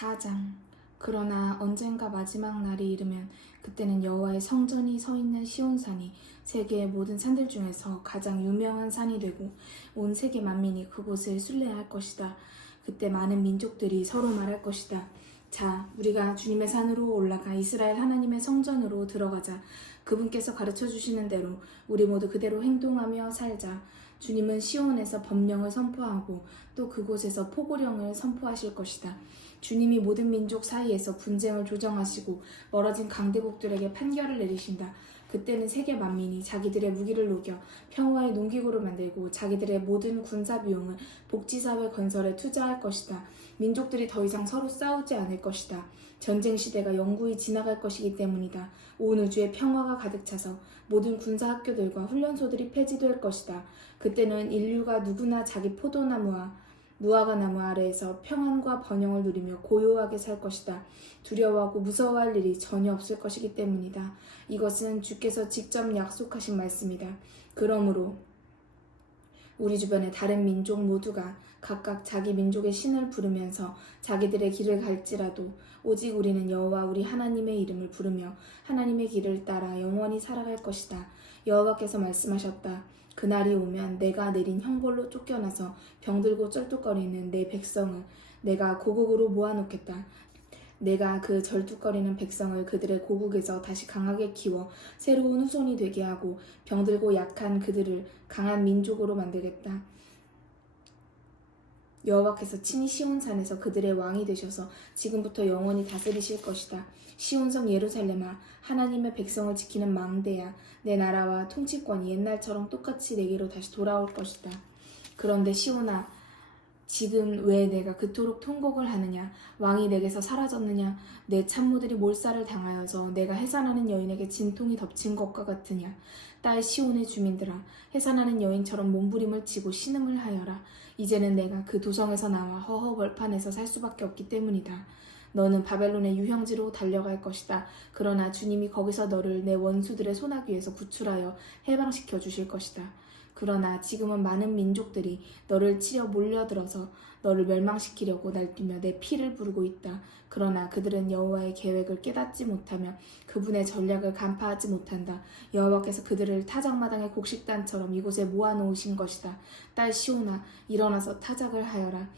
4장. 그러나 언젠가 마지막 날이 이르면 그때는 여호와의 성전이 서 있는 시온산이 세계의 모든 산들 중에서 가장 유명한 산이 되고 온 세계 만민이 그곳을 순례할 것이다. 그때 많은 민족들이 서로 말할 것이다. 자, 우리가 주님의 산으로 올라가 이스라엘 하나님의 성전으로 들어가자. 그분께서 가르쳐 주시는 대로 우리 모두 그대로 행동하며 살자. 주님은 시온에서 법령을 선포하고 또 그곳에서 포고령을 선포하실 것이다. 주님이 모든 민족 사이에서 분쟁을 조정하시고 멀어진 강대국들에게 판결을 내리신다. 그때는 세계 만민이 자기들의 무기를 녹여 평화의 농기구를 만들고 자기들의 모든 군사 비용을 복지사회 건설에 투자할 것이다. 민족들이 더 이상 서로 싸우지 않을 것이다. 전쟁 시대가 영구히 지나갈 것이기 때문이다. 온 우주에 평화가 가득 차서 모든 군사 학교들과 훈련소들이 폐지될 것이다. 그때는 인류가 누구나 자기 포도나무와 무화과 나무 아래에서 평안과 번영을 누리며 고요하게 살 것이다. 두려워하고 무서워할 일이 전혀 없을 것이기 때문이다. 이것은 주께서 직접 약속하신 말씀이다. 그러므로 우리 주변의 다른 민족 모두가 각각 자기 민족의 신을 부르면서 자기들의 길을 갈지라도 오직 우리는 여호와 우리 하나님의 이름을 부르며 하나님의 길을 따라 영원히 살아갈 것이다. 여호와께서 말씀하셨다. 그날이 오면 내가 내린 형벌로 쫓겨나서 병들고 쩔뚝거리는 내 백성을 내가 고국으로 모아놓겠다. 내가 그 절뚝거리는 백성을 그들의 고국에서 다시 강하게 키워 새로운 후손이 되게 하고 병들고 약한 그들을 강한 민족으로 만들겠다. 여호와께서 친히 시온산에서 그들의 왕이 되셔서 지금부터 영원히 다스리실 것이다. 시온성 예루살렘아, 하나님의 백성을 지키는 망대야, 내 나라와 통치권이 옛날처럼 똑같이 내게로 다시 돌아올 것이다. 그런데 시온아, 지금 왜 내가 그토록 통곡을 하느냐? 왕이 내게서 사라졌느냐? 내 참모들이 몰살을 당하여서 내가 해산하는 여인에게 진통이 덮친 것과 같으냐? 딸 시온의 주민들아, 해산하는 여인처럼 몸부림을 치고 신음을 하여라. 이제는 내가 그 도성에서 나와 허허벌판에서 살 수밖에 없기 때문이다. 너는 바벨론의 유형지로 달려갈 것이다. 그러나 주님이 거기서 너를 내 원수들의 손아귀에서 구출하여 해방시켜 주실 것이다. 그러나 지금은 많은 민족들이 너를 치려 몰려들어서 너를 멸망시키려고 날뛰며 내 피를 부르고 있다. 그러나 그들은 여호와의 계획을 깨닫지 못하며 그분의 전략을 간파하지 못한다. 여호와께서 그들을 타작마당의 곡식단처럼 이곳에 모아놓으신 것이다. 딸 시온아, 일어나서 타작을 하여라.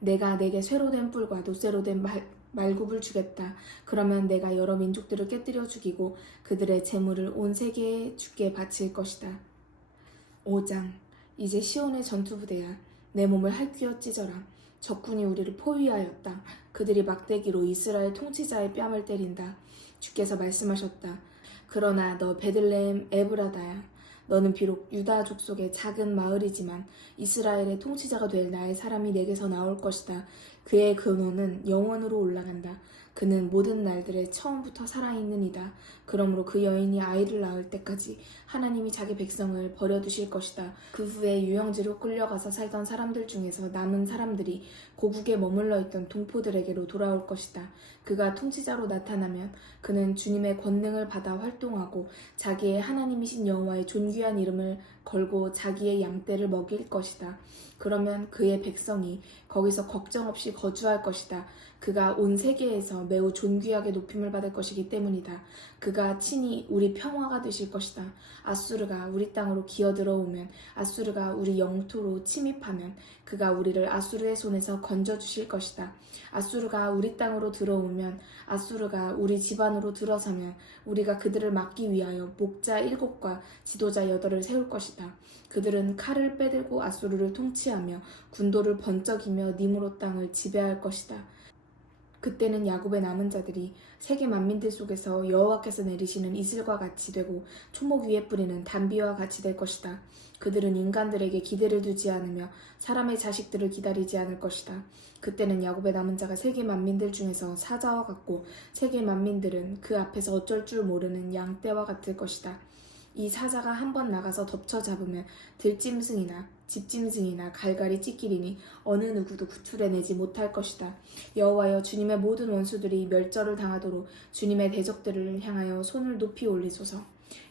내가 내게 쇠로 된 뿔과 노쇠로 된 말굽을 주겠다. 그러면 내가 여러 민족들을 깨뜨려 죽이고 그들의 재물을 온 세계에 주께 바칠 것이다. 5장. 이제 시온의 전투부대야, 내 몸을 할퀴어 찢어라. 적군이 우리를 포위하였다. 그들이 막대기로 이스라엘 통치자의 뺨을 때린다. 주께서 말씀하셨다. 그러나 너 베들레헴 에브라다야, 너는 비록 유다 족속의 작은 마을이지만 이스라엘의 통치자가 될 나의 사람이 내게서 나올 것이다. 그의 근원은 영원으로 올라간다. 그는 모든 날들에 처음부터 살아있는 이다. 그러므로 그 여인이 아이를 낳을 때까지 하나님이 자기 백성을 버려두실 것이다. 그 후에 유형지로 끌려가서 살던 사람들 중에서 남은 사람들이 고국에 머물러 있던 동포들에게로 돌아올 것이다. 그가 통치자로 나타나면 그는 주님의 권능을 받아 활동하고 자기의 하나님이신 여호와의 존귀한 이름을 걸고 자기의 양떼를 먹일 것이다. 그러면 그의 백성이 거기서 걱정 없이 거주할 것이다. 그가 온 세계에서 매우 존귀하게 높임을 받을 것이기 때문이다. 그가 친히 우리 평화가 되실 것이다. 아수르가 우리 땅으로 기어들어오면, 아수르가 우리 영토로 침입하면 그가 우리를 아수르의 손에서 건져주실 것이다. 아수르가 우리 땅으로 들어오면, 아수르가 우리 집안으로 들어서면 우리가 그들을 막기 위하여 목자 7과 지도자 8을 세울 것이다. 그들은 칼을 빼들고 아수르를 통치하며 군도를 번쩍이며 니므롯 땅을 지배할 것이다. 그때는 야곱의 남은 자들이 세계 만민들 속에서 여호와께서 내리시는 이슬과 같이 되고 초목 위에 뿌리는 단비와 같이 될 것이다. 그들은 인간들에게 기대를 두지 않으며 사람의 자식들을 기다리지 않을 것이다. 그때는 야곱의 남은 자가 세계 만민들 중에서 사자와 같고 세계 만민들은 그 앞에서 어쩔 줄 모르는 양떼와 같을 것이다. 이 사자가 한번 나가서 덮쳐 잡으면 들짐승이나 집짐승이나 갈갈이 찢기리니 어느 누구도 구출해내지 못할 것이다. 여호와여, 주님의 모든 원수들이 멸절을 당하도록 주님의 대적들을 향하여 손을 높이 올리소서.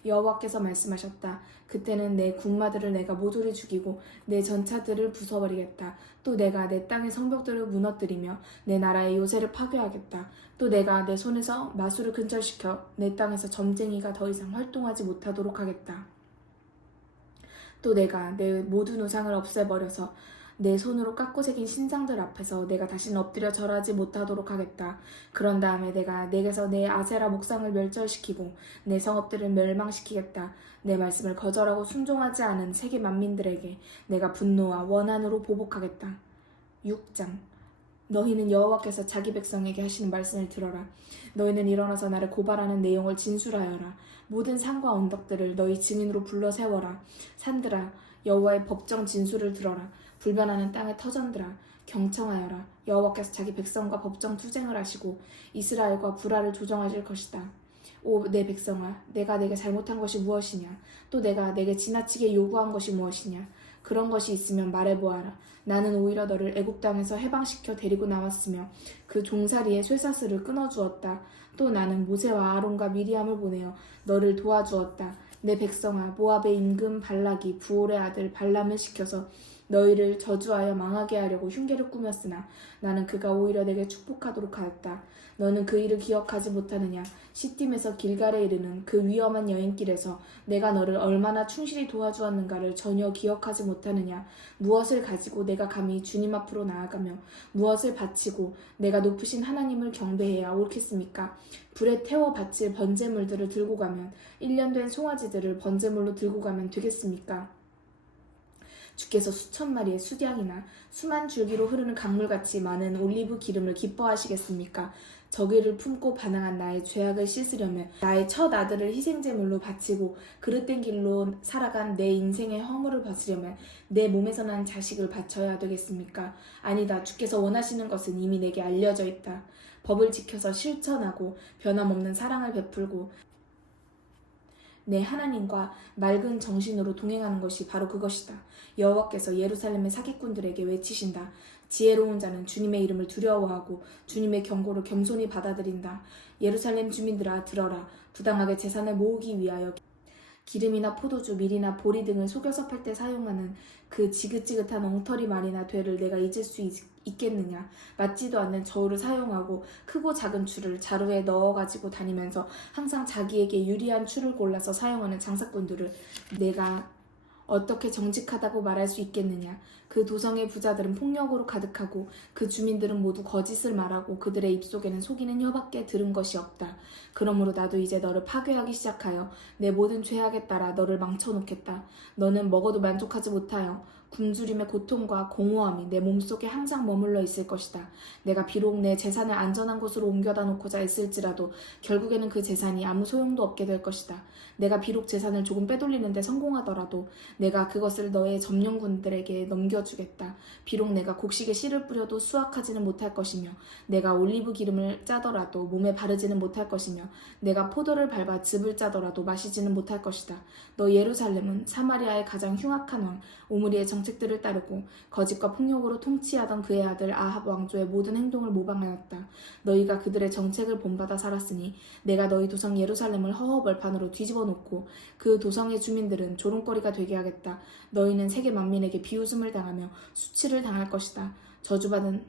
여호와께서 말씀하셨다. 그때는 내 군마들을 내가 모조리 죽이고 내 전차들을 부숴버리겠다. 또 내가 내 땅의 성벽들을 무너뜨리며 내 나라의 요새를 파괴하겠다. 또 내가 내 손에서 마술을 근절시켜 내 땅에서 점쟁이가 더 이상 활동하지 못하도록 하겠다. 또 내가 내 모든 우상을 없애버려서 내 손으로 깎고 새긴 신상들 앞에서 내가 다시는 엎드려 절하지 못하도록 하겠다. 그런 다음에 내가 내게서 내 아세라 목상을 멸절시키고 내 성읍들을 멸망시키겠다. 내 말씀을 거절하고 순종하지 않은 세계 만민들에게 내가 분노와 원한으로 보복하겠다. 6장. 너희는 여호와께서 자기 백성에게 하시는 말씀을 들어라. 너희는 일어나서 나를 고발하는 내용을 진술하여라. 모든 산과 언덕들을 너희 증인으로 불러 세워라. 산들아, 여호와의 법정 진술을 들어라. 불변하는 땅의 터전들아, 경청하여라. 여호와께서 자기 백성과 법정 투쟁을 하시고 이스라엘과 불화를 조정하실 것이다. 오 내 백성아, 내가 내게 잘못한 것이 무엇이냐? 또 내가 내게 지나치게 요구한 것이 무엇이냐? 그런 것이 있으면 말해보아라. 나는 오히려 너를 애굽 땅에서 해방시켜 데리고 나왔으며 그 종살이의 쇠사슬을 끊어주었다. 또 나는 모세와 아론과 미리암을 보내어 너를 도와주었다. 내 백성아, 모압의 임금 발락이 부올의 아들 발람을 시켜서 너희를 저주하여 망하게 하려고 흉계를 꾸몄으나 나는 그가 오히려 내게 축복하도록 하였다. 너는 그 일을 기억하지 못하느냐? 시딤에서 길갈에 이르는 그 위험한 여행길에서 내가 너를 얼마나 충실히 도와주었는가를 전혀 기억하지 못하느냐? 무엇을 가지고 내가 감히 주님 앞으로 나아가며 무엇을 바치고 내가 높으신 하나님을 경배해야 옳겠습니까? 불에 태워 바칠 번제물들을 들고 가면 1년 된 송아지들을 번제물로 들고 가면 되겠습니까? 주께서 수천 마리의 수량이나 수만 줄기로 흐르는 강물같이 많은 올리브 기름을 기뻐하시겠습니까? 저기를 품고 반항한 나의 죄악을 씻으려면 나의 첫 아들을 희생제물로 바치고 그릇된 길로 살아간 내 인생의 허물을 벗으려면 내 몸에서 난 자식을 바쳐야 되겠습니까? 아니다. 주께서 원하시는 것은 이미 내게 알려져 있다. 법을 지켜서 실천하고 변함없는 사랑을 베풀고 내 하나님과 맑은 정신으로 동행하는 것이 바로 그것이다. 여호와께서 예루살렘의 사기꾼들에게 외치신다. 지혜로운 자는 주님의 이름을 두려워하고 주님의 경고를 겸손히 받아들인다. 예루살렘 주민들아, 들어라. 부당하게 재산을 모으기 위하여 기름이나 포도주, 밀이나 보리 등을 속여서 팔 때 사용하는 그 지긋지긋한 엉터리 말이나 되를 내가 잊을 수 있겠느냐? 맞지도 않는 저울을 사용하고 크고 작은 추를 자루에 넣어가지고 다니면서 항상 자기에게 유리한 추를 골라서 사용하는 장사꾼들을 내가 어떻게 정직하다고 말할 수 있겠느냐? 그 도성의 부자들은 폭력으로 가득하고 그 주민들은 모두 거짓을 말하고 그들의 입속에는 속이는 혀밖에 들은 것이 없다. 그러므로 나도 이제 너를 파괴하기 시작하여 내 모든 죄악에 따라 너를 망쳐놓겠다. 너는 먹어도 만족하지 못하여 굶주림의 고통과 공허함이 내 몸속에 항상 머물러 있을 것이다. 내가 비록 내 재산을 안전한 곳으로 옮겨다 놓고자 했을지라도 결국에는 그 재산이 아무 소용도 없게 될 것이다. 내가 비록 재산을 조금 빼돌리는데 성공하더라도 내가 그것을 너의 점령군들에게 넘겨주겠다. 비록 내가 곡식에 씨를 뿌려도 수확하지는 못할 것이며 내가 올리브 기름을 짜더라도 몸에 바르지는 못할 것이며 내가 포도를 밟아 즙을 짜더라도 마시지는 못할 것이다. 너 예루살렘은 사마리아의 가장 흉악한 왕 오므리의 정책들을 따르고 거짓과 폭력으로 통치하던 그의 아들 아합 왕조의 모든 행동을 모방하였다. 너희가 그들의 정책을 본받아 살았으니 내가 너희 도성 예루살렘을 허허벌판으로 뒤집어 놓고 그 도성의 주민들은 조롱거리가 되게 하겠다. 너희는 세계 만민에게 비웃음을 당하며 수치를 당할 것이다. 저주받은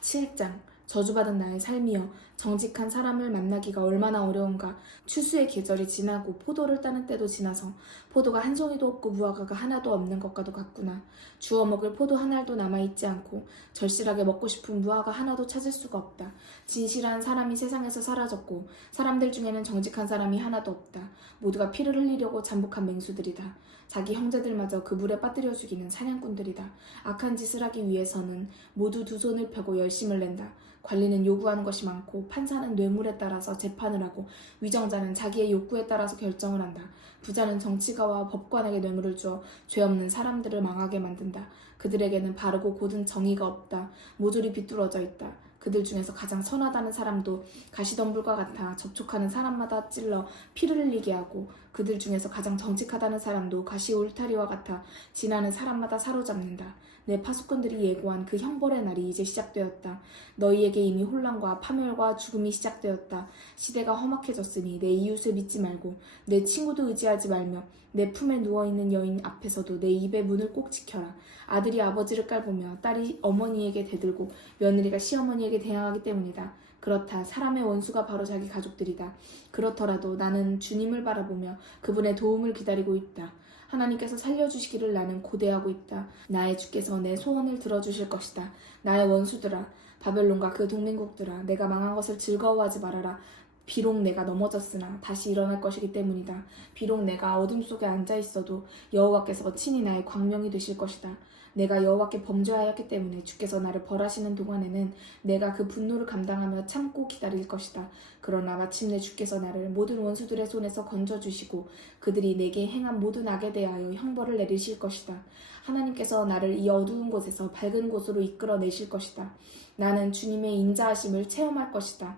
7장. 저주받은 나의 삶이여, 정직한 사람을 만나기가 얼마나 어려운가. 추수의 계절이 지나고 포도를 따는 때도 지나서 포도가 한 송이도 없고 무화과가 하나도 없는 것과도 같구나. 주워 먹을 포도 한 알도 남아있지 않고 절실하게 먹고 싶은 무화과 하나도 찾을 수가 없다. 진실한 사람이 세상에서 사라졌고 사람들 중에는 정직한 사람이 하나도 없다. 모두가 피를 흘리려고 잠복한 맹수들이다. 자기 형제들마저 그 물에 빠뜨려 죽이는 사냥꾼들이다. 악한 짓을 하기 위해서는 모두 두 손을 펴고 열심을 낸다. 관리는 요구하는 것이 많고 판사는 뇌물에 따라서 재판을 하고 위정자는 자기의 욕구에 따라서 결정을 한다. 부자는 정치가와 법관에게 뇌물을 주어 죄 없는 사람들을 망하게 만든다. 그들에게는 바르고 고든 정의가 없다. 모조리 비뚤어져 있다. 그들 중에서 가장 선하다는 사람도 가시덤불과 같아 접촉하는 사람마다 찔러 피를 흘리게 하고 그들 중에서 가장 정직하다는 사람도 가시 울타리와 같아 지나는 사람마다 사로잡는다. 내 파수꾼들이 예고한 그 형벌의 날이 이제 시작되었다. 너희에게 이미 혼란과 파멸과 죽음이 시작되었다. 시대가 험악해졌으니 내 이웃을 믿지 말고 내 친구도 의지하지 말며 내 품에 누워있는 여인 앞에서도 내 입의 문을 꼭 지켜라. 아들이 아버지를 깔보며 딸이 어머니에게 대들고 며느리가 시어머니에게 대항하기 때문이다. 그렇다. 사람의 원수가 바로 자기 가족들이다. 그렇더라도 나는 주님을 바라보며 그분의 도움을 기다리고 있다. 하나님께서 살려주시기를 나는 고대하고 있다. 나의 주께서 내 소원을 들어주실 것이다. 나의 원수들아, 바벨론과 그 동맹국들아, 내가 망한 것을 즐거워하지 말아라. 비록 내가 넘어졌으나 다시 일어날 것이기 때문이다. 비록 내가 어둠 속에 앉아있어도 여호와께서 친히 나의 광명이 되실 것이다. 내가 여호와께 범죄하였기 때문에 주께서 나를 벌하시는 동안에는 내가 그 분노를 감당하며 참고 기다릴 것이다. 그러나 마침내 주께서 나를 모든 원수들의 손에서 건져주시고 그들이 내게 행한 모든 악에 대하여 형벌을 내리실 것이다. 하나님께서 나를 이 어두운 곳에서 밝은 곳으로 이끌어내실 것이다. 나는 주님의 인자하심을 체험할 것이다.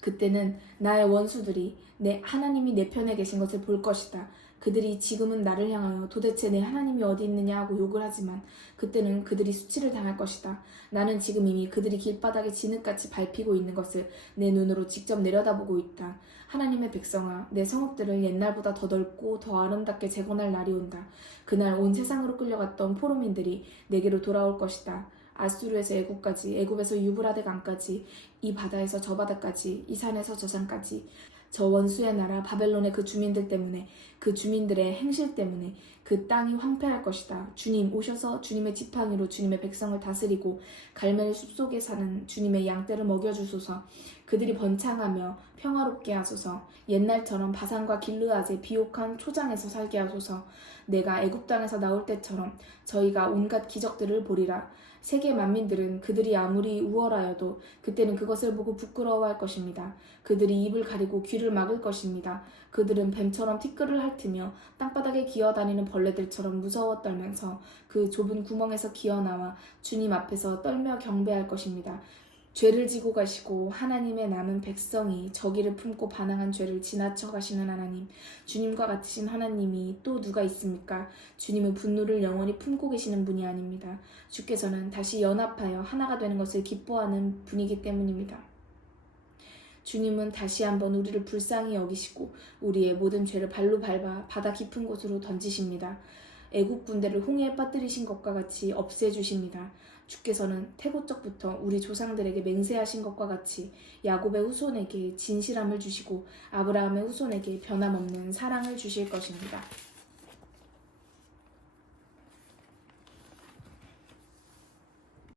그때는 나의 원수들이 하나님이 내 편에 계신 것을 볼 것이다. 그들이 지금은 나를 향하여 도대체 내 하나님이 어디 있느냐 하고 욕을 하지만 그때는 그들이 수치를 당할 것이다. 나는 지금 이미 그들이 길바닥에 진흙같이 밟히고 있는 것을 내 눈으로 직접 내려다보고 있다. 하나님의 백성아, 내 성읍들을 옛날보다 더 넓고 더 아름답게 재건할 날이 온다. 그날 온 세상으로 끌려갔던 포로민들이 내게로 돌아올 것이다. 아수르에서 애굽까지, 애굽에서 유브라데 강까지, 이 바다에서 저 바다까지, 이 산에서 저 산까지, 저 원수의 나라 바벨론의 그 주민들 때문에, 그 주민들의 행실 때문에 그 땅이 황폐할 것이다. 주님 오셔서 주님의 지팡이로 주님의 백성을 다스리고 갈멜 숲속에 사는 주님의 양떼를 먹여주소서. 그들이 번창하며 평화롭게 하소서. 옛날처럼 바산과 길르앗의 비옥한 초장에서 살게 하소서. 내가 애굽 땅에서 나올 때처럼 저희가 온갖 기적들을 보리라. 세계 만민들은 그들이 아무리 우월하여도 그때는 그것을 보고 부끄러워할 것입니다. 그들이 입을 가리고 귀를 막을 것입니다. 그들은 뱀처럼 티끌을 핥으며 땅바닥에 기어다니는 벌레들처럼 무서워 떨면서 그 좁은 구멍에서 기어나와 주님 앞에서 떨며 경배할 것입니다. 죄를 지고 가시고 하나님의 남은 백성이 저기를 품고 반항한 죄를 지나쳐 가시는 하나님, 주님과 같으신 하나님이 또 누가 있습니까? 주님은 분노를 영원히 품고 계시는 분이 아닙니다. 주께서는 다시 연합하여 하나가 되는 것을 기뻐하는 분이기 때문입니다. 주님은 다시 한번 우리를 불쌍히 여기시고 우리의 모든 죄를 발로 밟아 바다 깊은 곳으로 던지십니다. 애국 군대를 홍해에 빠뜨리신 것과 같이 없애주십니다. 주께서는 태고적부터 우리 조상들에게 맹세하신 것과 같이 야곱의 후손에게 진실함을 주시고 아브라함의 후손에게 변함없는 사랑을 주실 것입니다.